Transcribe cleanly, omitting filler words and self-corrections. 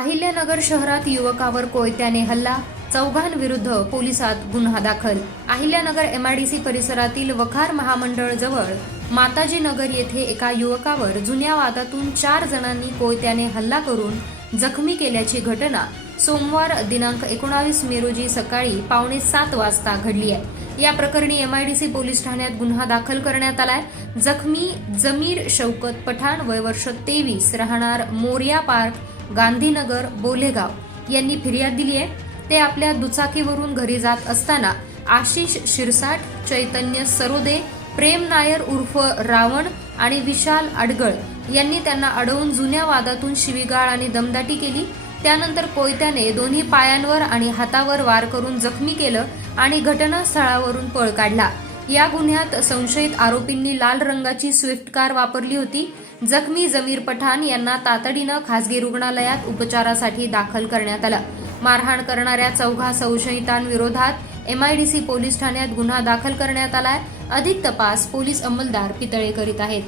अहिल्यानगर शहरात युवकावर कोयत्याने हल्ला, चौघांविरुद्ध पोलिसात गुन्हा दाखल। अहिल्यानगर एमआयडीसी परिसरातील वखार महामंडळ जवळ माताजी नगर येथे एका युवकावर जुन्या वादातून 4 जणांनी कोयत्याने हल्ला करून जखमी केल्याची घटना सोमवार दिनांक 19 मे रोजी सकाळी 6:45 वाजता घडली आहे। या प्रकरणी एमआयडीसी पोलीस ठाण्यात गुन्हा दाखल करण्यात आलाय। जखमी जमीर शौकत पठाण वय वर्ष 23 राहणार मोरिया पार्क गांधीनगर बोलेगाव यांनी फिर्याद दिली आहे। ते आपल्या दुचाकीवरून घरी जात असताना आशिष शिरसाट, चैतन्य सरोदे, प्रेम नायर उर्फ रावण आणि विशाल अडगळ यांनी त्यांना अडवून जुन्या वादातून शिवीगाळ आणि दमदाटी केली। त्यानंतर कोयत्याने दोन्ही पायांवर आणि हातावर वार करून जखमी केलं आणि घटनास्थळावरून पळ काढला। या गुन्ह्यात संशयित आरोपींनी लाल रंगाची स्विफ्ट कार वापरली होती। जखमी जमीर पठाण यांना तातडीनं खासगी रुग्णालयात उपचारासाठी दाखल करण्यात आलं। मारहाण करणाऱ्या 4 संशयितांविरोधात एमआयडीसी पोलीस ठाण्यात गुन्हा दाखल करण्यात आलाय। अधिक तपास पोलीस अंमलदार पितळे करीत आहेत।